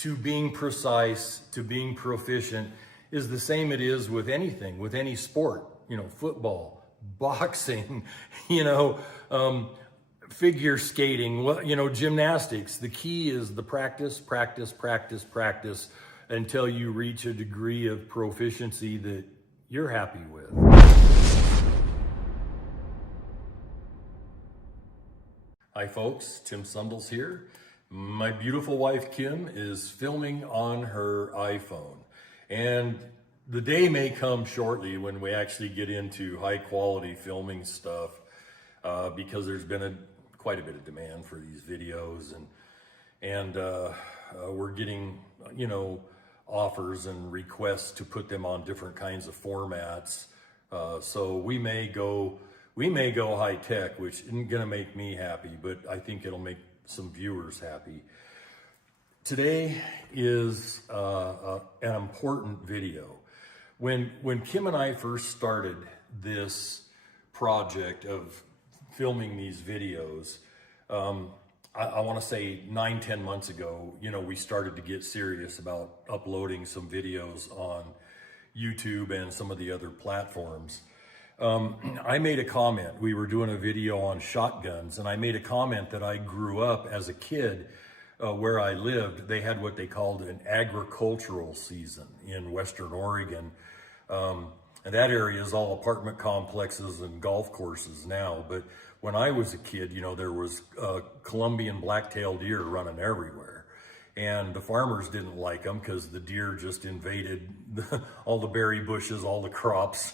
to being precise, to being proficient is the same it is with anything, with any sport, football, boxing, figure skating, gymnastics. The key is the practice, practice, practice, practice until you reach a degree of proficiency that you're happy with. Hi folks, Tim Sundles here. My beautiful wife Kim is filming on her iPhone, and the day may come shortly when we actually get into high quality filming stuff because there's been quite a bit of demand for these videos, and we're getting offers and requests to put them on different kinds of formats. So we may go high tech, which isn't gonna make me happy, but I think it'll make some viewers happy. Today is an important video. When Kim and I first started this project of filming these videos, I want to say 9-10 months ago, we started to get serious about uploading some videos on YouTube and some of the other platforms. I made a comment. We were doing a video on shotguns, and I made a comment that I grew up as a kid where I lived. They had what they called an agricultural season in Western Oregon. And that area is all apartment complexes and golf courses now. But when I was a kid, there was Columbian black-tailed deer running everywhere. And the farmers didn't like them because the deer just invaded all the berry bushes, all the crops,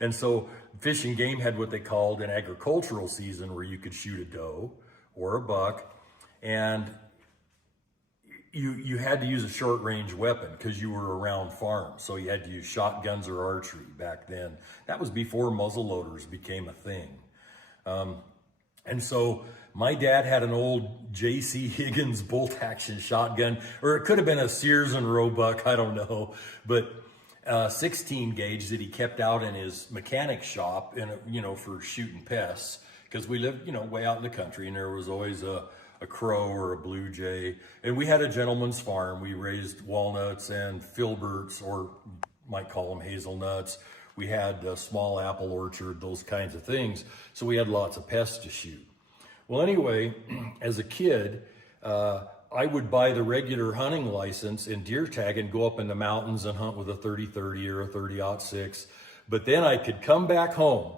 And so Fish and Game had what they called an agricultural season where you could shoot a doe or a buck, and you had to use a short range weapon because you were around farms. So you had to use shotguns or archery back then. That was before muzzle loaders became a thing. And so my dad had an old J.C. Higgins bolt action shotgun, or it could have been a Sears and Roebuck, I don't know, but 16 gauge that he kept out in his mechanic shop, for shooting pests, because we lived, way out in the country, and there was always a crow or a blue jay. And we had a gentleman's farm. We raised walnuts and filberts, or you might call them hazelnuts. We had a small apple orchard, those kinds of things. So we had lots of pests to shoot. Well, anyway, as a kid, I would buy the regular hunting license and deer tag and go up in the mountains and hunt with a 30-30 or a 30-06. But then I could come back home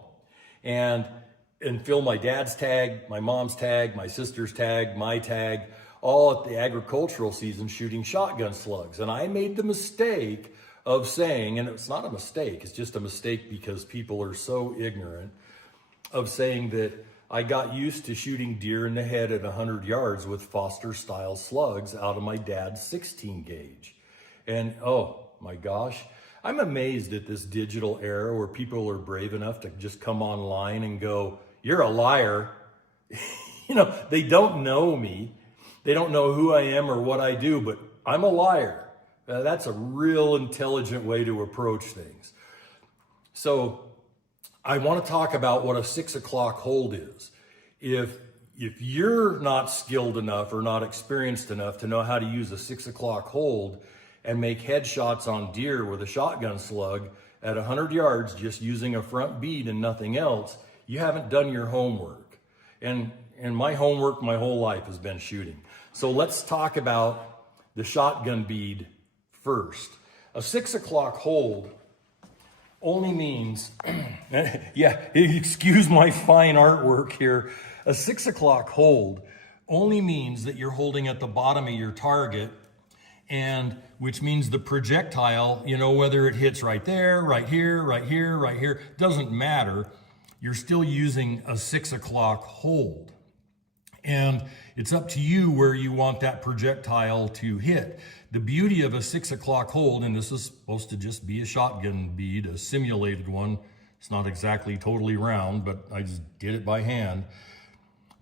and fill my dad's tag, my mom's tag, my sister's tag, my tag, all at the agricultural season shooting shotgun slugs. And I made the mistake of saying, and it's not a mistake, it's just a mistake because people are so ignorant, of saying that I got used to shooting deer in the head at 100 yards with Foster style slugs out of my dad's 16 gauge. And oh my gosh, I'm amazed at this digital era where people are brave enough to just come online and go, "You're a liar." They don't know me. They don't know who I am or what I do, but I'm a liar. That's a real intelligent way to approach things. So I want to talk about what a 6 o'clock hold is. If you're not skilled enough or not experienced enough to know how to use a 6 o'clock hold and make headshots on deer with a shotgun slug at 100 yards just using a front bead and nothing else, you haven't done your homework. And my homework my whole life has been shooting. So let's talk about the shotgun bead first. A 6 o'clock hold only means, excuse my fine artwork here. A 6 o'clock hold only means that you're holding at the bottom of your target, and which means the projectile, whether it hits right there, right here, right here, right here, doesn't matter. You're still using a 6 o'clock hold. And it's up to you where you want that projectile to hit. The beauty of a 6 o'clock hold, and this is supposed to just be a shotgun bead, a simulated one. It's not exactly totally round, but I just did it by hand.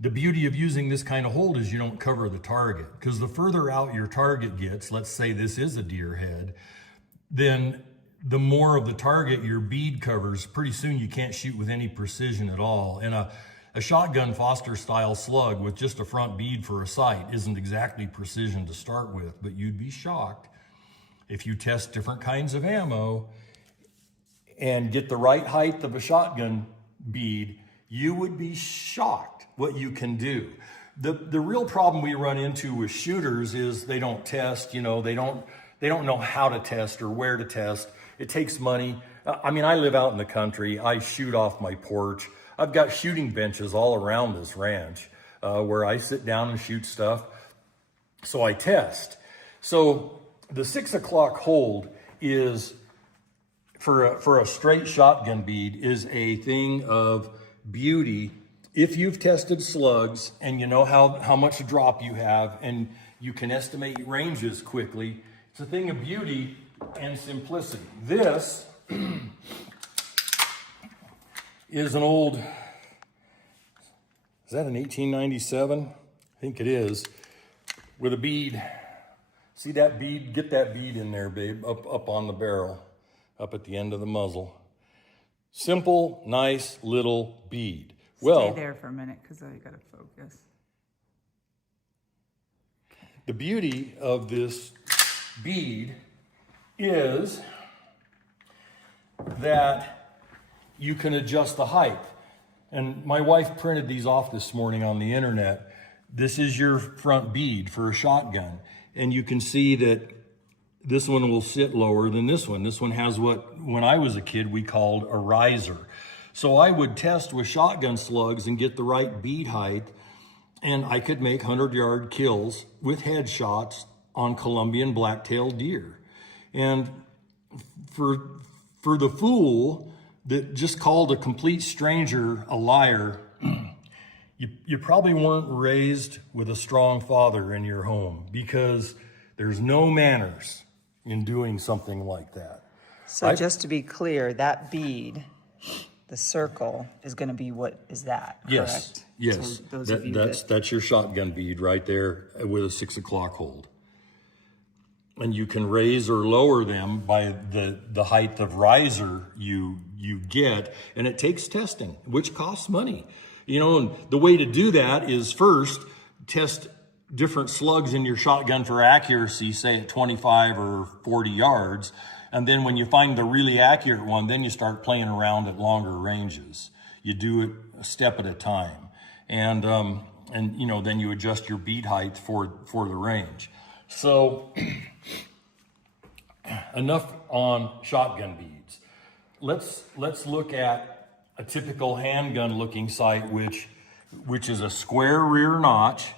The beauty of using this kind of hold is you don't cover the target, because the further out your target gets, let's say this is a deer head, then the more of the target your bead covers, pretty soon you can't shoot with any precision at all. And A shotgun Foster style slug with just a front bead for a sight isn't exactly precision to start with, but you'd be shocked if you test different kinds of ammo and get the right height of a shotgun bead. You would be shocked what you can do. The real problem we run into with shooters is they don't test, they don't know how to test or where to test. It takes money. I mean, I live out in the country. I shoot off my porch. I've got shooting benches all around this ranch where I sit down and shoot stuff. So I test. So the 6 o'clock hold is, for a straight shotgun bead, is a thing of beauty. If you've tested slugs and you know how much drop you have and you can estimate ranges quickly, it's a thing of beauty and simplicity. This is an old, is that an 1897? I think it is, with a bead. See that bead? Get that bead in there, babe, up on the barrel, up at the end of the muzzle. Simple, nice little bead. Stay there for a minute because I got to focus. The beauty of this bead is that you can adjust the height. And my wife printed these off this morning on the internet. This is your front bead for a shotgun. And you can see that this one will sit lower than this one. This one has what, when I was a kid, we called a riser. So I would test with shotgun slugs and get the right bead height, and I could make 100-yard kills with headshots on Colombian black-tailed deer. And for the fool that just called a complete stranger a liar, you probably weren't raised with a strong father in your home, because there's no manners in doing something like that. So just to be clear, that bead, the circle, is going to be what is that, correct? Yes. So that's your shotgun bead right there with a 6 o'clock hold. And you can raise or lower them by the height of riser you get, and it takes testing, which costs money. And the way to do that is first test different slugs in your shotgun for accuracy, say at 25 or 40 yards. And then when you find the really accurate one, then you start playing around at longer ranges. You do it a step at a time. And then you adjust your bead height for the range. So enough on shotgun beads. Let's look at a typical handgun looking sight, which is a square rear notch,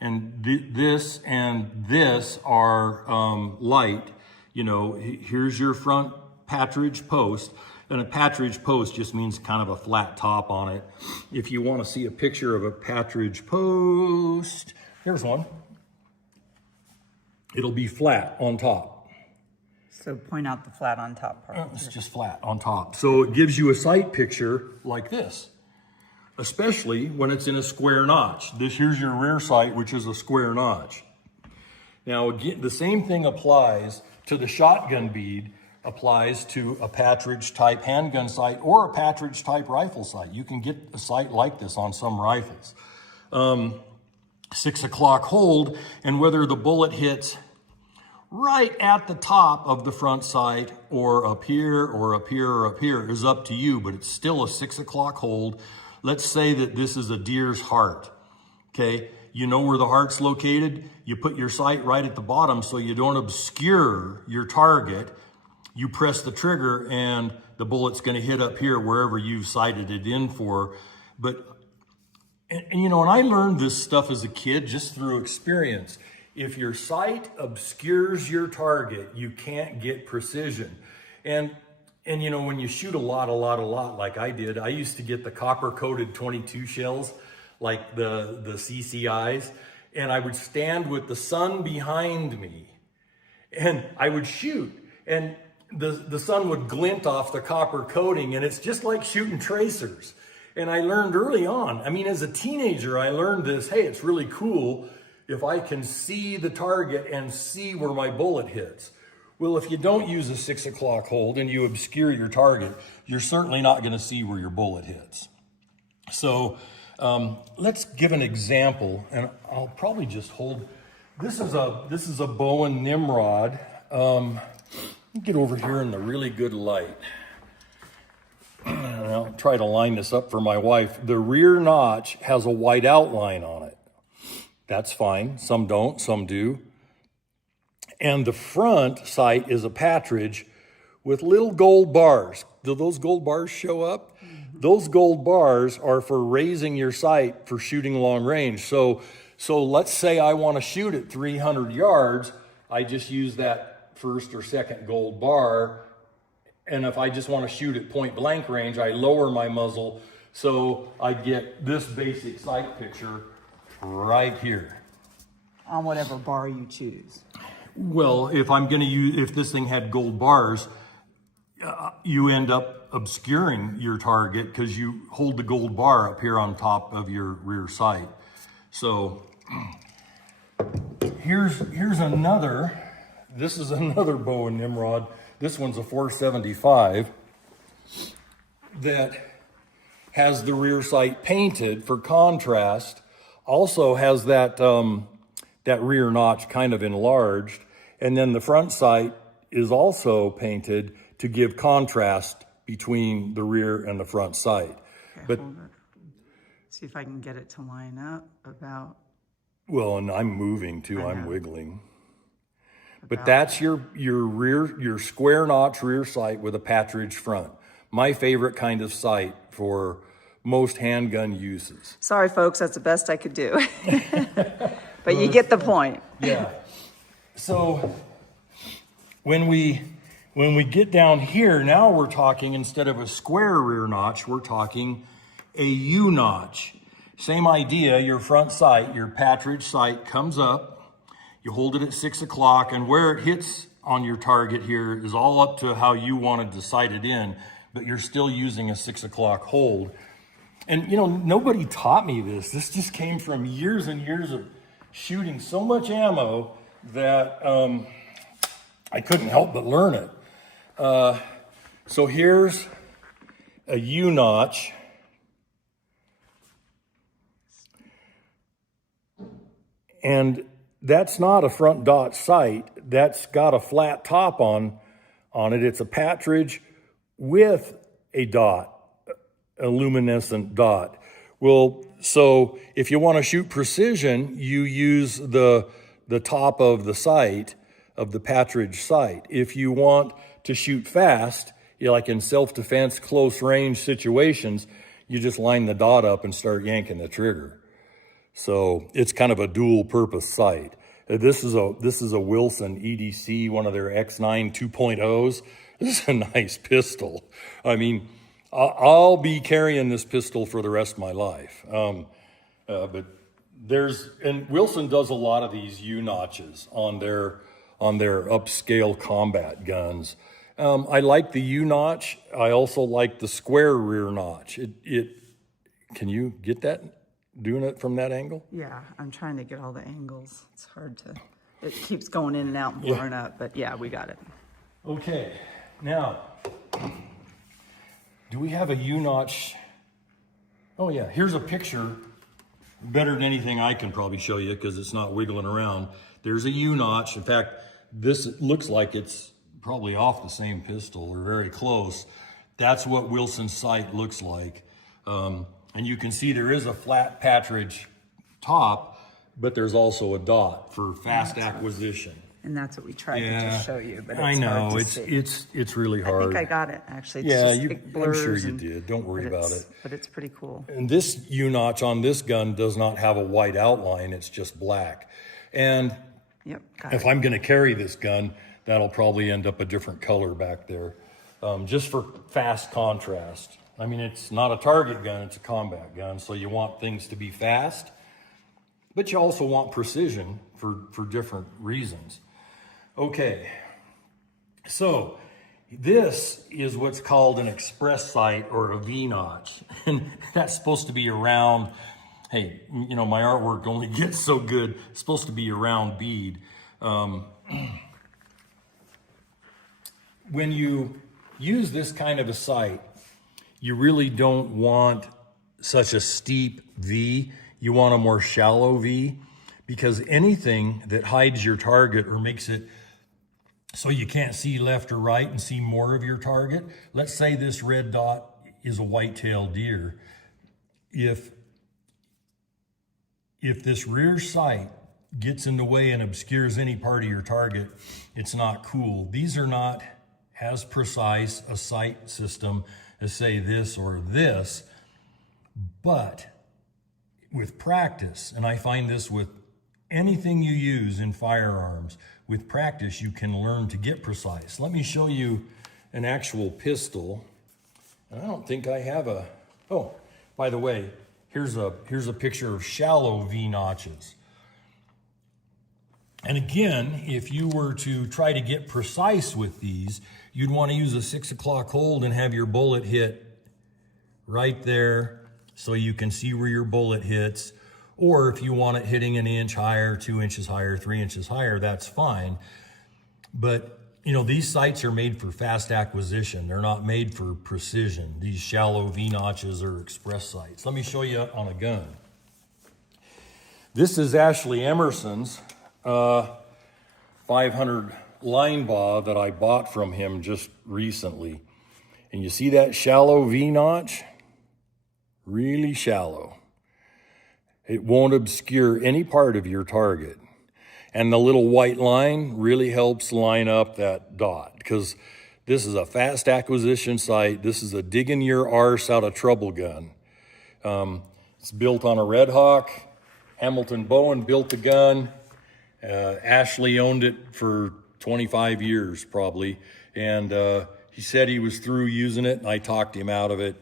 and this and this are light. Here's your front partridge post, and a partridge post just means kind of a flat top on it. If you want to see a picture of a partridge post, here's one. It'll be flat on top. So point out the flat on top part. It's just flat on top. So it gives you a sight picture like this, especially when it's in a square notch. Here's your rear sight, which is a square notch. Now, again, the same thing applies to the shotgun bead, applies to a partridge type handgun sight or a partridge type rifle sight. You can get a sight like this on some rifles. 6 o'clock hold, and whether the bullet hits right at the top of the front sight or up here or up here or up here is up to you, but it's still a 6 o'clock hold. Let's say that this is a deer's heart, okay? You know where the heart's located? You put your sight right at the bottom so you don't obscure your target. You press the trigger and the bullet's gonna hit up here wherever you've sighted it in for. And I learned this stuff as a kid just through experience. If your sight obscures your target, you can't get precision. And when you shoot a lot like I did, I used to get the copper-coated 22 shells, like the CCIs, and I would stand with the sun behind me, and I would shoot, and the sun would glint off the copper coating, and it's just like shooting tracers. And I learned early on, as a teenager, I learned this, hey, it's really cool if I can see the target and see where my bullet hits. Well, if you don't use a 6 o'clock hold and you obscure your target, you're certainly not going to see where your bullet hits. So Let's give an example, and I'll probably just hold. This is a Bowen Nimrod. Get over here in the really good light. And I'll try to line this up for my wife. The rear notch has a white outline on it. That's fine. Some don't, some do. And the front sight is a partridge with little gold bars. Do those gold bars show up? Mm-hmm. Those gold bars are for raising your sight for shooting long range. So let's say I want to shoot at 300 yards. I just use that first or second gold bar. And if I just want to shoot at point blank range, I lower my muzzle so I get this basic sight picture right here. On whatever bar you choose. Well, if I'm going to use, if this thing had gold bars, you end up obscuring your target because you hold the gold bar up here on top of your rear sight. So here's another. This is another Bowen Nimrod. This one's a 475 that has the rear sight painted for contrast. Also has that that rear notch kind of enlarged, and then the front sight is also painted to give contrast between the rear and the front sight. Okay, but hold it. See if I can get it to line up about. Well, and I'm moving too. I'm wiggling. But About that's your square notch rear sight with a partridge front. My favorite kind of sight for most handgun uses. Sorry, folks, that's the best I could do. But you get the point. Yeah. So when we get down here, now we're talking, instead of a square rear notch, we're talking a U notch. Same idea, your front sight, your partridge sight comes up, you hold it at 6 o'clock, and where it hits on your target here is all up to how you wanted to sight it in, but you're still using a 6 o'clock hold. And you know, nobody taught me this. This just came from years and years of shooting so much ammo that I couldn't help but learn it. So here's a U notch. And that's not a front dot sight. That's got a flat top on it. It's a partridge with a dot, a luminescent dot. Well, so if you want to shoot precision, you use the top of the sight, of the partridge sight. If you want to shoot fast, like in self-defense, close range situations, you just line the dot up and start yanking the trigger. So it's kind of a dual purpose sight. This is a Wilson EDC, one of their X9 2.0s. This is a nice pistol. I mean, I'll be carrying this pistol for the rest of my life. But and Wilson does a lot of these U notches on their upscale combat guns. I like the U notch. I also like the square rear notch. Can you get that? Doing it from that angle? Yeah, I'm trying to get all the angles. It's hard to, it keeps going in and out and blurring up, but yeah, we got it. Okay, now, do we have a U-notch? Oh yeah, here's a picture, better than anything I can probably show you because it's not wiggling around. There's a U-notch. In fact, this looks like it's probably off the same pistol or very close. That's what Wilson's sight looks like. And you can see there is a flat partridge top, but there's also a dot for fast acquisition. And that's what we tried to just show you, but it's I know, hard to see. it's really hard. I think I got it, actually. It's Yeah, just, it I'm blurs sure you did. Don't worry about it. But it's pretty cool. And this U-notch on this gun does not have a white outline. It's just black. And Yep, got if it. I'm going to carry this gun, that'll probably end up a different color back there, just for fast contrast. I mean, it's not a target gun, it's a combat gun, so you want things to be fast, but you also want precision for different reasons. Okay, so this is what's called an express sight or a V-notch, and that's supposed to be around, hey, you know, my artwork only gets so good, it's supposed to be around bead. When you use this kind of a sight, you really don't want such a steep V. You want a more shallow V, because anything that hides your target or makes it so you can't see left or right and see more of your target. Let's say this red dot is a white-tailed deer. If this rear sight gets in the way and obscures any part of your target, it's not cool. These are not as precise a sight system as say this or this, but with practice, and I find this with anything you use in firearms, with practice you can learn to get precise. Let me show you an actual pistol. And I don't think I have a, oh, by the way, here's a picture of shallow V notches. And again, if you were to try to get precise with these, you'd want to use a 6 o'clock hold and have your bullet hit right there so you can see where your bullet hits. Or if you want it hitting an inch higher, 2 inches higher, 3 inches higher, that's fine. But, you know, these sights are made for fast acquisition. They're not made for precision. These shallow V notches are express sights. Let me show you on a gun. This is Ashley Emerson's 500 line bow that I bought from him just recently. And you see that shallow V notch? Really shallow. It won't obscure any part of your target. And the little white line really helps line up that dot, because this is a fast acquisition sight. This is a digging your arse out of trouble gun. It's built on a Red Hawk. Hamilton Bowen built the gun. Ashley owned it for 25 years probably. And he said he was through using it, and I talked him out of it.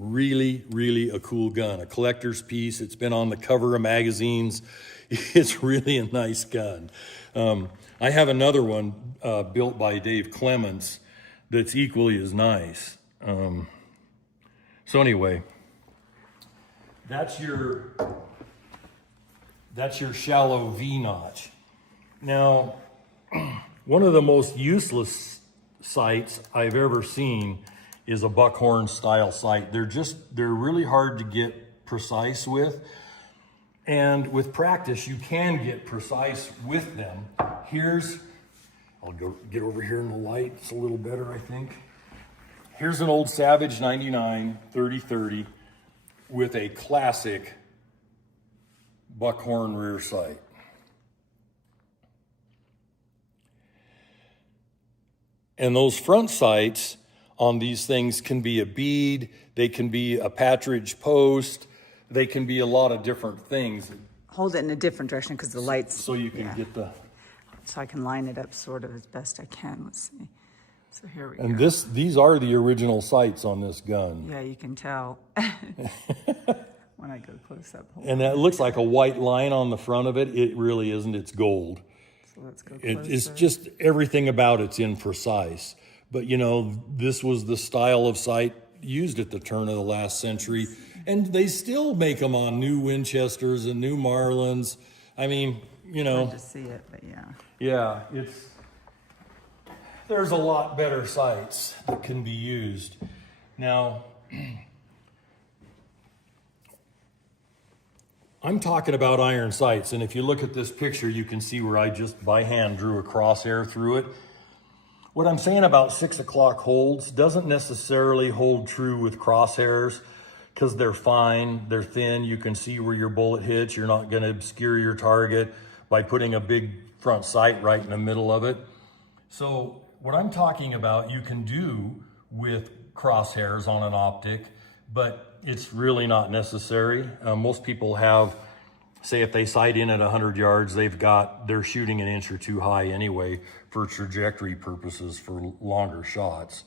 Really, really a cool gun, a collector's piece. It's been on the cover of magazines. It's really a nice gun. I have another one built by Dave Clements that's equally as nice. So anyway, that's your shallow V notch. Now, one of the most useless sights I've ever seen is a Buckhorn style sight. They're really hard to get precise with. And with practice, you can get precise with them. I'll go get over here in the light. It's a little better, I think. Here's an old Savage 99 30-30 with a classic Buckhorn rear sight. And those front sights on these things can be a bead, they can be a partridge post, they can be a lot of different things. Hold it in a different direction because the lights. So you can get the... So I can line it up sort of as best I can. Let's see. So here we go. And these are the original sights on this gun. Yeah, you can tell when I go close up. And that looks like a white line on the front of it. It really isn't, it's gold. So let's go closer. It's just everything about it's imprecise. But, you know, this was the style of sight used at the turn of the last century. And they still make them on new Winchesters and new Marlins. I mean, you know. Hard to see it, but yeah. Yeah, there's a lot better sights that can be used. Now, I'm talking about iron sights. And if you look at this picture, you can see where I just by hand drew a crosshair through it. What I'm saying about 6 o'clock holds doesn't necessarily hold true with crosshairs, because they're fine, they're thin, you can see where your bullet hits, you're not going to obscure your target by putting a big front sight right in the middle of it. So what I'm talking about you can do with crosshairs on an optic, but it's really not necessary. Most people have, say if they sight in at 100 yards, they're shooting an inch or two high anyway for trajectory purposes for longer shots.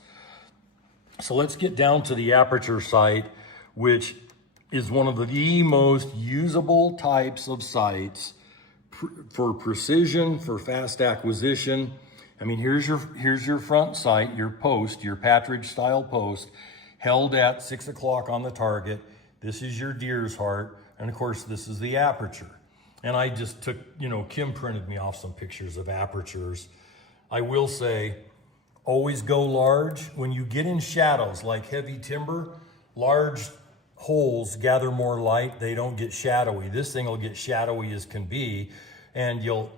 So let's get down to the aperture sight, which is one of the most usable types of sights for precision, for fast acquisition. I mean, here's your front sight, your post, your partridge style post, held at 6 o'clock on the target. This is your deer's heart. And of course, this is the aperture. And I just took, Kim printed me off some pictures of apertures. I will say, always go large. When you get in shadows like heavy timber, large holes gather more light, they don't get shadowy. This thing will get shadowy as can be, and you'll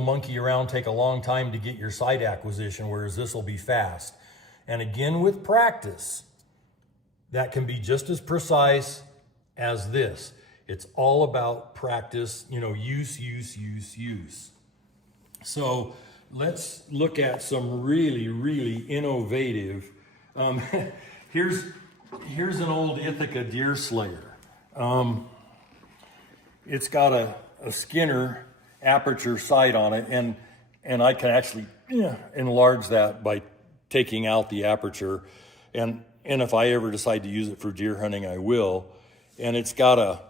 monkey around, take a long time to get your sight acquisition, whereas this will be fast. And again, with practice, that can be just as precise as this. It's all about practice, use. So let's look at some really, really innovative. Here's an old Ithaca deer slayer. It's got a Skinner aperture sight on it, and I can actually enlarge that by taking out the aperture. And if I ever decide to use it for deer hunting, I will. And it's got a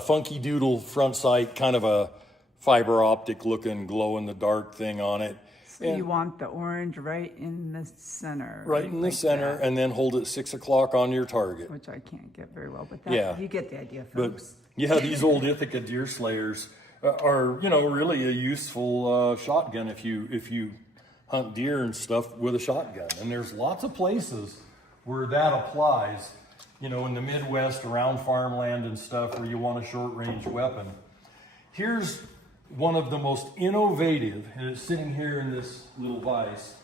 funky doodle front sight, kind of a fiber optic looking glow in the dark thing on it. So you want the orange right in the center. Right in the center, and then hold it 6 o'clock on your target. Which I can't get very well, but you get the idea, But folks. yeah, these old Ithaca deer slayers are, really a useful shotgun if you hunt deer and stuff with a shotgun. And there's lots of places where that applies, in the Midwest, around farmland and stuff, where you want a short range weapon. Here's one of the most innovative, and it's sitting here in this little vise.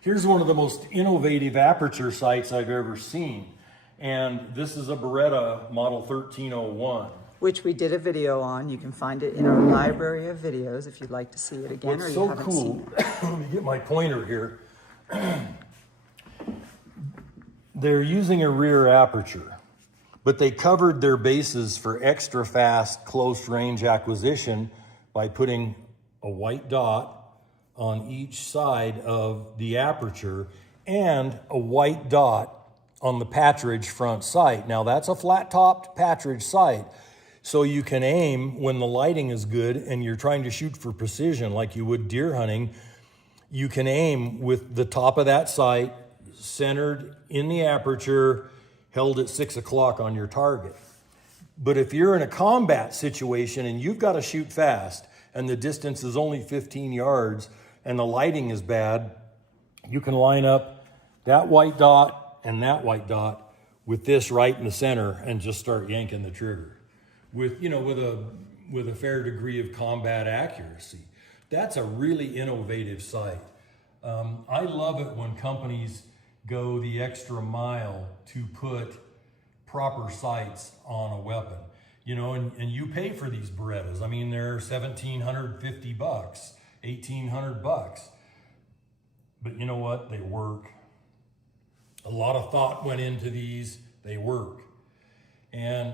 Here's one of the most innovative aperture sights I've ever seen. And this is a Beretta Model 1301. Which we did a video on. You can find it in our library of videos if you'd like to see it again. What's or so you haven't cool, seen it. let me get my pointer here. They're using a rear aperture, but they covered their bases for extra fast close range acquisition by putting a white dot on each side of the aperture and a white dot on the partridge front sight. Now that's a flat topped partridge sight, so you can aim when the lighting is good and you're trying to shoot for precision like you would deer hunting. You can aim with the top of that sight centered in the aperture, held at 6 o'clock on your target. But if you're in a combat situation and you've got to shoot fast and the distance is only 15 yards and the lighting is bad, you can line up that white dot and that white dot with this right in the center and just start yanking the trigger with a fair degree of combat accuracy. That's a really innovative sight. I love it when companies go the extra mile to put proper sights on a weapon, and you pay for these Berettas. I mean, they're $1,750, $1,800, but you know what? They work. A lot of thought went into these. They work, and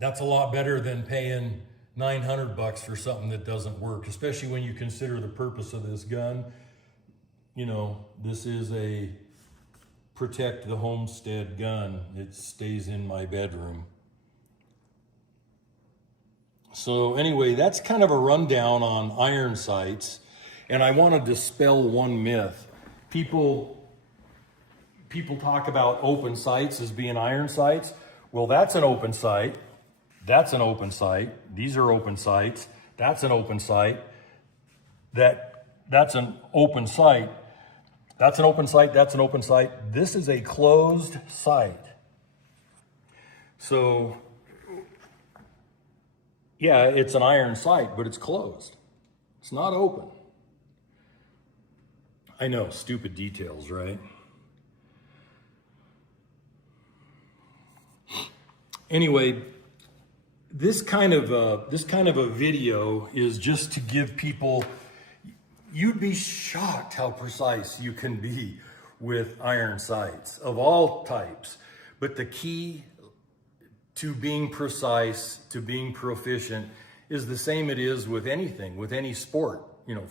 that's a lot better than paying $900 for something that doesn't work, especially when you consider the purpose of this gun. This is a protect the homestead gun. It stays in my bedroom. So anyway, that's kind of a rundown on iron sights. And I want to dispel one myth. People talk about open sights as being iron sights. Well, that's an open sight. That's an open sight. These are open sights. That's an open sight. That's an open sight. That's an open sight, that's an open sight. This is a closed sight. So, yeah, it's an iron sight, but it's closed. It's not open. I know, stupid details, right? Anyway, this kind of a video is just to give people. You'd be shocked how precise you can be with iron sights of all types. But the key to being precise, to being proficient, is the same it is with anything, with any sport,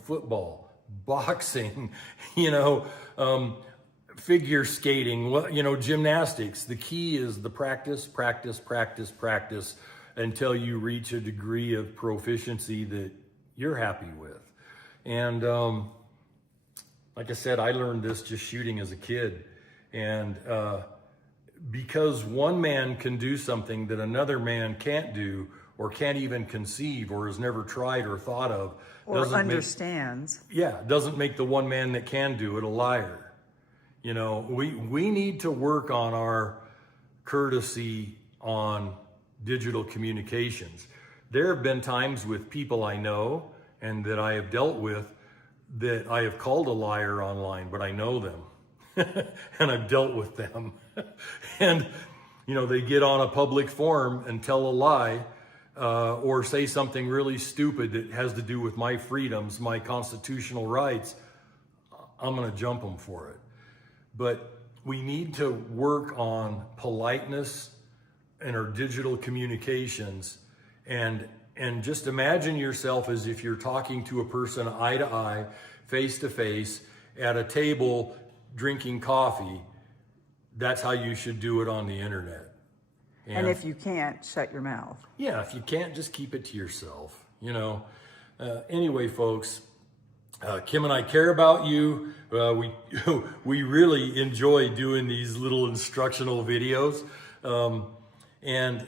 football, boxing, figure skating, gymnastics. The key is the practice until you reach a degree of proficiency that you're happy with. And like I said, I learned this just shooting as a kid. And because one man can do something that another man can't do or can't even conceive or has never tried or thought of. Or understands. Doesn't make the one man that can do it a liar. You know, we need to work on our courtesy on digital communications. There have been times with people I know and that I have dealt with that I have called a liar online, but I know them and I've dealt with them. And, you know, they get on a public forum and tell a lie or say something really stupid that has to do with my freedoms, my constitutional rights. I'm going to jump them for it. But we need to work on politeness in our digital communications, and just imagine yourself as if you're talking to a person eye to eye, face to face, at a table drinking coffee. That's how you should do it on the internet. And if you can't, shut your mouth. Yeah, if you can't, just keep it to yourself, you know. Anyway, folks, Kim and I care about you. We really enjoy doing these little instructional videos. And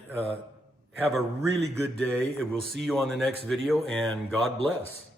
have a really good day, and we'll see you on the next video, and God bless.